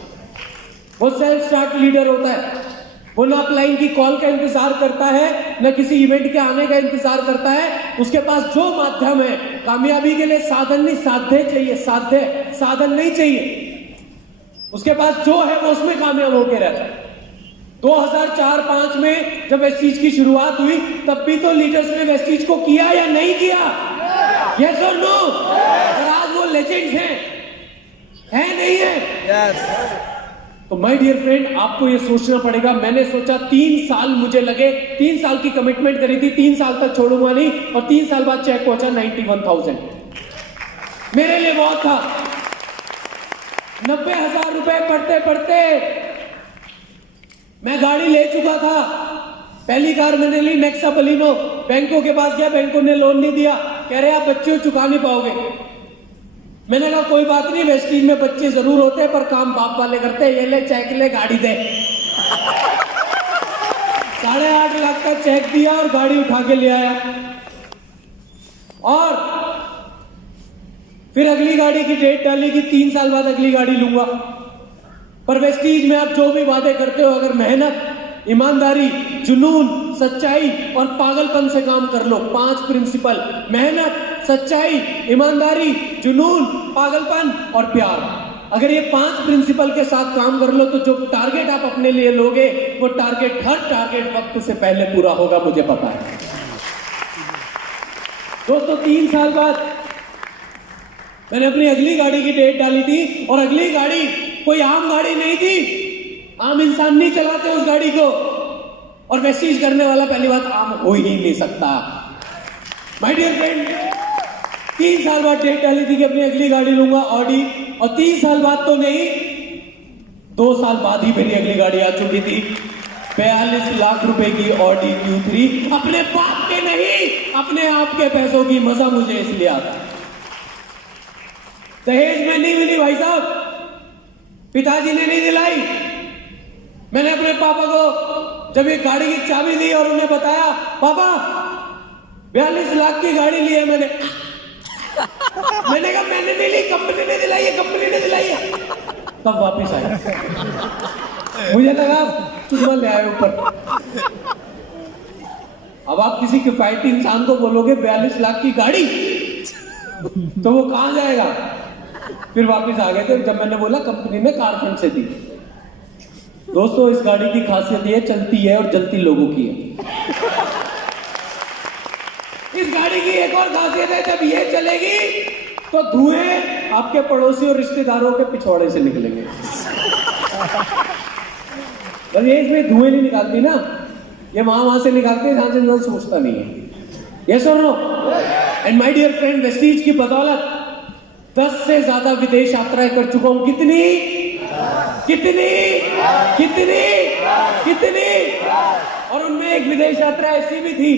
वो सेल्फ स्टार्ट लीडर होता है। वो ना अपलाइन की कॉल का इंतजार करता है, ना किसी इवेंट के आने का इंतजार करता है। उसके पास जो माध्यम है, कामयाबी के लिए साधन नहीं, साध्य चाहिए। साधन नहीं चाहिए। उसके पास जो है वो उसमें कामयाब होकर रहता है। 2004-5 में जब वेस्टीज की शुरुआत हुई तब भी तो लीडर्स ने वेस्टीज को किया या नहीं किया? यस और नो? और आज वो लेजेंड्स हैं नहीं है? तो माय डियर फ्रेंड, आपको ये सोचना पड़ेगा। मैंने सोचा 3 साल मुझे लगे, 3 साल की कमिटमेंट करी थी, 3 साल तक छोड़ूंगा नहीं, और 3 साल बाद चेक पहुंचा 91,000। मेरे लिए बहुत था। 90,000 रुपए पढ़ते पढ़ते मैं गाड़ी ले चुका था। पहली कार मैंने ली नेक्सा बलिनो। बैंकों के पास गया, बैंकों ने लोन नहीं दिया, कह रहे आप बच्चे चुका नहीं पाओगे। मैंने कहा कोई बात नहीं, वेस्टीज में बच्चे जरूर होते हैं पर काम बाप वाले करते हैं, ये ले चेक ले, गाड़ी दे। 8.5 लाख का चेक दिया और गाड़ी उठा के ले आया। और फिर अगली गाड़ी की डेट डाली कि 3 साल बाद अगली गाड़ी लूंगा। पर वेस्टीज में आप जो भी वादे करते हो, अगर मेहनत, ईमानदारी, जुनून, सच्चाई और पागलपन से काम कर लो, 5 प्रिंसिपल, मेहनत, सच्चाई, ईमानदारी, जुनून, पागलपन और प्यार, अगर ये 5 प्रिंसिपल के साथ काम कर लो तो जो टारगेट आप अपने लिए लोगे वो टारगेट, हर टारगेट वक्त से पहले पूरा होगा, मुझे पता है। दोस्तों 3 साल बाद मैंने अपनी अगली गाड़ी की डेट डाली थी, और अगली गाड़ी कोई आम गाड़ी नहीं थी। आम इंसान नहीं चलाते उस गाड़ी को, और वेस्टीज करने वाला पहली बात आम हो ही नहीं सकता। माय डियर फ्रेंड, 3 साल बाद डेट डाली थी कि अपनी अगली गाड़ी लूंगा, ऑडी, और 3 साल बाद तो नहीं, 2 साल बाद ही मेरी अगली गाड़ी आ चुकी थी। 42 लाख रुपए की ऑडी Q3, अपने बाप के नहीं, अपने आप के पैसों की। मजा मुझे इसलिए आता, दहेज में नहीं मिली भाई साहब, पिताजी ने नहीं दिलाई। मैंने अपने पापा को जब ये गाड़ी की चाबी दी और उन्हें बताया, पापा 42 लाख की गाड़ी ली है मैंने कहा मैंने नहीं ली, कंपनी ने दिलाई है, कंपनी ने दिलाई है। तब वापिस आए, मुझे लगा चुम्मा ले आए ऊपर। अब आप किसी किफायती इंसान को बोलोगे 42 लाख की गाड़ी, तो वो कहां जाएगा? फिर वापस आ गए थे जब मैंने बोला कंपनी ने कार फंड से दी। दोस्तों इस गाड़ी की खासियत ये चलती है और जलती लोगों की है। इस गाड़ी की एक और खासियत है, जब ये चलेगी तो धुएं आपके पड़ोसी और रिश्तेदारों के पिछवाड़े से निकलेंगे। बस ये इसमें धुएं नहीं निकालती ना, ये वहां से निकालते हैं जहां से इंसान सोचता नहीं है। यस और no? And my dear friend, Vestige की बदौलत 10 से ज्यादा विदेश यात्राएं कर चुका हूं। कितनी कितनी कितनी कितनी? और उनमें एक विदेश यात्रा ऐसी भी थी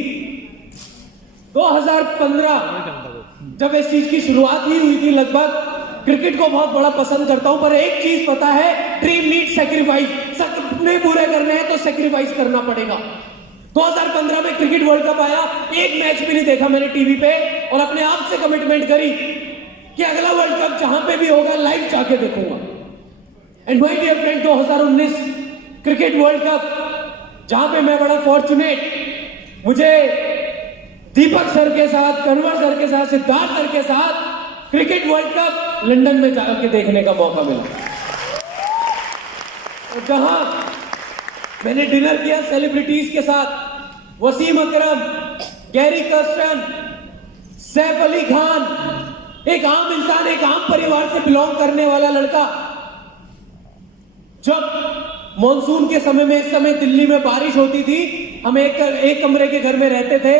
2015, जब इस चीज की शुरुआत ही हुई थी। लगभग क्रिकेट को बहुत बड़ा पसंद करता हूं, पर एक चीज पता है, ड्रीम नीड सैक्रिफाइस। सपने पूरे करने हैं तो सैक्रिफाइस करना पड़ेगा। 2015 में क्रिकेट वर्ल्ड कप आया, एक मैच भी नहीं देखा मैंने टीवी पे, और अपने आप से कमिटमेंट करी कि अगला वर्ल्ड कप जहां पे भी होगा लाइव जाके देखूंगा। And my dear friend, 2019 cricket world cup, जहां पे मैं बड़ा फॉर्चुनेट, मुझे दीपक सर के साथ, कन्वर सर के साथ, सिद्धार्थ सर के साथ क्रिकेट वर्ल्ड कप लंदन में जाकर देखने का मौका मिला, और जहां मैंने डिनर किया सेलिब्रिटीज के साथ, वसीम अकरम, गैरी कर्स्टन, सैफ अली खान, एक आम इंसान, एक आम परिवार से बिलोंग करने वाला लड़का। जब मॉनसून के समय में, इस समय दिल्ली में बारिश होती थी, हम एक कमरे के घर में रहते थे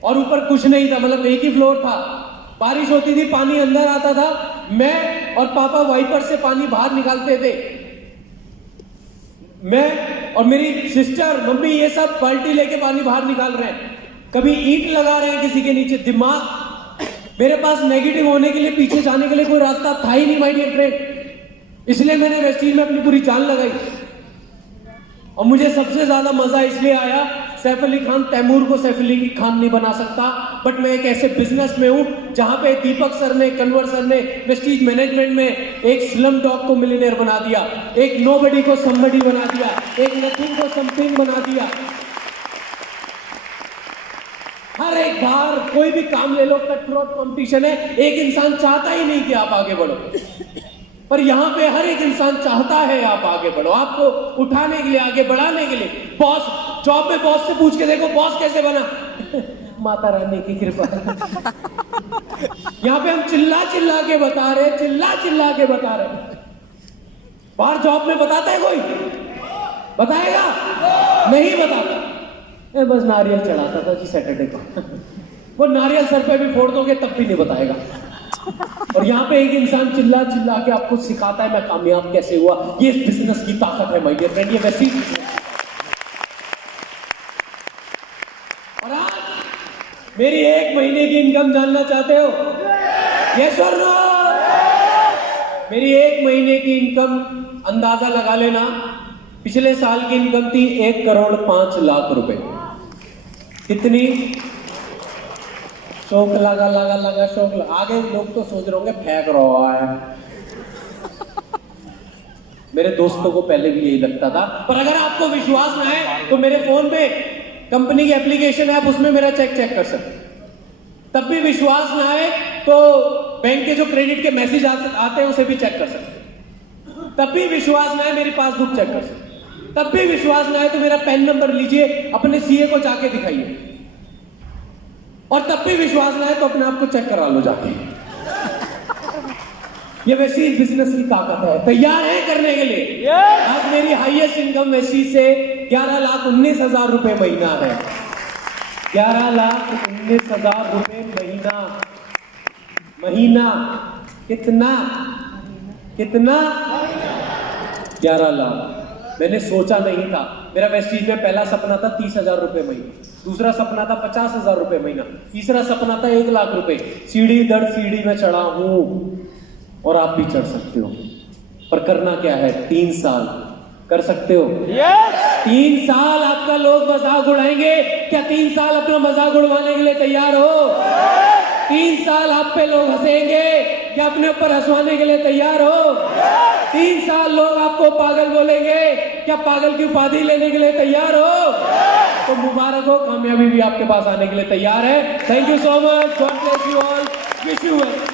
और ऊपर कुछ नहीं था, मतलब एक ही फ्लोर था। बारिश होती थी, पानी अंदर आता था, मैं और पापा वाइपर से पानी बाहर निकालते थे। मैं और मेरी सिस्टर, मम्मी, ये सब बाल्टी लेके पानी बाहर निकाल रहे हैं, कभी ईंट लगा रहे हैं किसी के नीचे। दिमाग, मेरे पास नेगेटिव होने के लिए, पीछे जाने के लिए कोई रास्ता था ही नहीं माय डियर फ्रेंड। इसलिए मैंने वेस्टीज में अपनी पूरी जान लगाई, और मुझे सबसे ज्यादा मजा इसलिए आया, सैफ अली खान तैमूर को सैफ अली खान नहीं बना सकता, बट मैं एक ऐसे बिजनेस में हूं जहां पे दीपक सर ने, कन्वर सर ने वेस्टीज मैनेजमेंट में एक स्लम डॉग को मिलियनेयर बना दिया, एक नोबडी को समबडी बना दिया, एक नथिंग को समथिंग बना दिया। हर एक बार कोई भी काम ले लो, कट थ्रोट कंपटीशन है, एक इंसान चाहता ही नहीं कि आप आगे बढ़ो। पर यहाँ पे हर एक इंसान चाहता है आप आगे बढ़ो, आपको उठाने के लिए, आगे बढ़ाने के लिए। बॉस, जॉब में बॉस से पूछ के देखो बॉस कैसे बना। माता रानी की कृपा। यहाँ पे हम चिल्ला चिल्ला के बता रहे, चिल्ला चिल्ला के बता रहे। बाहर जॉब में बताता है कोई? बताएगा? नहीं बताता। मैं बस नारियल चढ़ाता था जी सैटरडे को। वो नारियल सर पे भी फोड़ दोगे तब भी नहीं बताएगा। और यहाँ पे एक इंसान चिल्ला चिल्ला के आपको सिखाता है मैं कामयाब कैसे हुआ। ये बिजनेस की ताकत है माय डियर फ्रेंड, ये वैसी। और आज मेरी 1 महीने की इनकम जानना चाहते हो? यस और नो? मेरी 1 महीने की इनकम अंदाजा लगा लेना। पिछले साल की इनकम थी 1,05,00,000 रुपए। कितनी? शौक लगा शौक लगा। आगे लोग तो सोच रहे होंगे फेंक रहा है। मेरे दोस्तों को पहले भी यही लगता था, पर अगर आपको विश्वास ना है तो मेरे फोन पे कंपनी की एप्लीकेशन है, आप उसमें मेरा चेक कर सकते। तब भी विश्वास ना है तो बैंक के जो क्रेडिट के मैसेज आते हैं उसे भी चेक कर सकते। तब भी विश्वास ना है मेरी पासबुक चेक कर सकते। तब भी विश्वास ना है तो मेरा पैन नंबर लीजिए, अपने सीए को जाके दिखाइए। और तब भी विश्वास ना है तो अपने आप को चेक करा लो जाके। ये वैसी बिजनेस की ताकत है। तैयार है करने के लिए? आज मेरी हाईएस्ट इनकम वैसी से 11,19,000 रुपए महीना है। 11,19,000 रुपए महीना। कितना 11 लाख। मैंने सोचा नहीं था। मेरा वेस्टीज में पहला सपना था 30,000 रुपए महीना, दूसरा सपना था 50,000 रुपए महीना, तीसरा सपना था 1 लाख रुपए। सीढ़ी दर सीढ़ी में चढ़ा हूं और आप भी चढ़ सकते हो। पर करना क्या है? 3 साल कर सकते हो? 3 साल आपका लोग मजाक उड़ाएंगे। क्या 3 साल अपना मजाक उड़वाने के लिए तैयार हो? 3 साल आप पे लोग हंसेंगे, क्या अपने ऊपर हंसवाने के लिए तैयार हो? 3 साल लोग आपको पागल बोलेंगे, क्या पागल की उपाधि लेने के लिए तैयार हो? तो मुबारक हो, कामयाबी भी आपके पास आने के लिए तैयार है। Thank you so much. God bless you all. Wish you well.